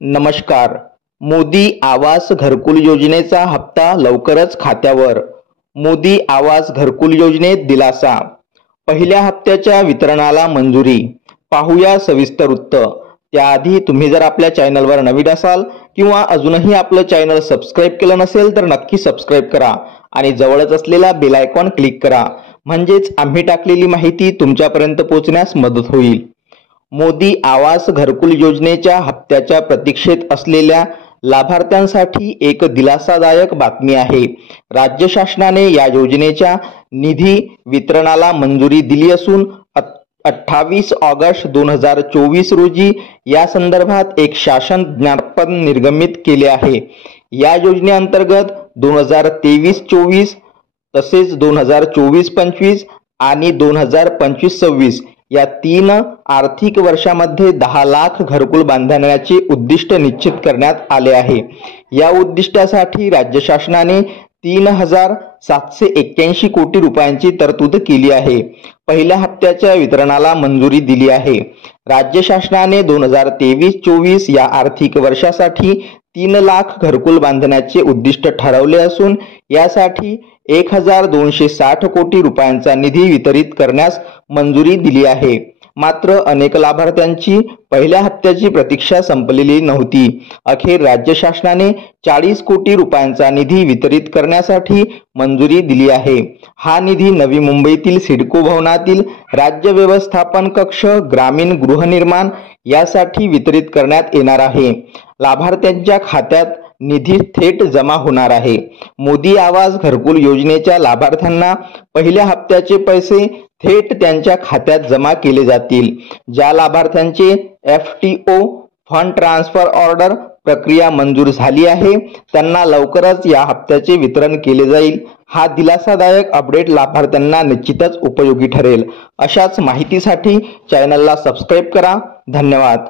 नमस्कार. मोदी आवास घरकुल योजनेचा हप्ता लवकरच खात्यावर. मोदी आवास घरकुल योजनेत दिलासा. पहिल्या हप्त्याच्या वितरणाला मंजुरी. पाहूया सविस्तर वृत्त. त्याआधी तुम्ही जर आपल्या चॅनलवर नवीन असाल किंवा अजूनही आपलं चॅनल सबस्क्राइब केलं नसेल तर नक्की सबस्क्राइब करा आणि जवळच असलेला बेल आयकॉन क्लिक करा, म्हणजेच आम्ही टाकलेली माहिती तुमच्यापर्यंत पोहोचण्यास मदत होईल. मोदी आवास घरकुल योजनेच्या हप्त्याच्या प्रतीक्षेत असलेल्या लाभार्थ्यांसाठी एक दिलासादायक बातमी आहे. राज्य शासनाने या योजनेच्या निधी वितरणाला मंजुरी दिली असून 28 ऑगस्ट 2024 रोजी या संदर्भात एक शासन ज्ञापन निर्गमित केले आहे. या योजनेअंतर्गत 2023-24 तसेच 2024-25 आणि 2025-26 या 3 आर्थिक वर्षामध्ये 10 लाख घरकुल बांधण्याचे उद्दिष्ट निश्चित करण्यात आले आहे. या उद्दिष्टासाठी राज्य शासनाने 3,781 कोटी रुपयांची तरतूद केली आहे. पहिल्या हप्त्याच्या वितरणाला मंजुरी दिली आहे. राज्य शासनाने 2023-24 या आर्थिक वर्षासाठी 3 लाख घरकुल बांधण्याचे उद्दिष्ट ठरवले असून यासाठी 1,260 कोटी रुपयांचा निधी वितरित करण्यास मंजुरी दिली आहे. मात्र अनेक लाभार्थ्यांची पहिल्या हप्त्याची प्रतीक्षा संपलेली नव्हती. अखेर राज्य शासनाने 40 कोटी रुपयांचा निधी वितरित करण्यासाठी मंजुरी दिली आहे. हा निधी नवी मुंबईतील सिडको भवनातील राज्य व्यवस्थापन कक्ष, ग्रामीण गृहनिर्माण यासाठी वितरित करण्यात येणार आहे. लाभार्थ्यांच्या खात्यात निधी थेट जमा होणार आहे. मोदी आवास घरकुल योजनेच्या लाभार्थ्यांना पहिल्या हप्त्याचे पैसे थेट त्यांच्या खात्यात जमा केले जातील. ज्या लाभार्थ्यांचे FTO फंड ट्रान्सफर ऑर्डर प्रक्रिया मंजूर झाली आहे त्यांना लवकरच या हप्त्याचे वितरण केले जाईल. हा दिलासादायक अपडेट लाभार्थ्यांना निश्चितच उपयोगी ठरेल. अशाच माहितीसाठी चॅनलला सबस्क्राइब करा. धन्यवाद.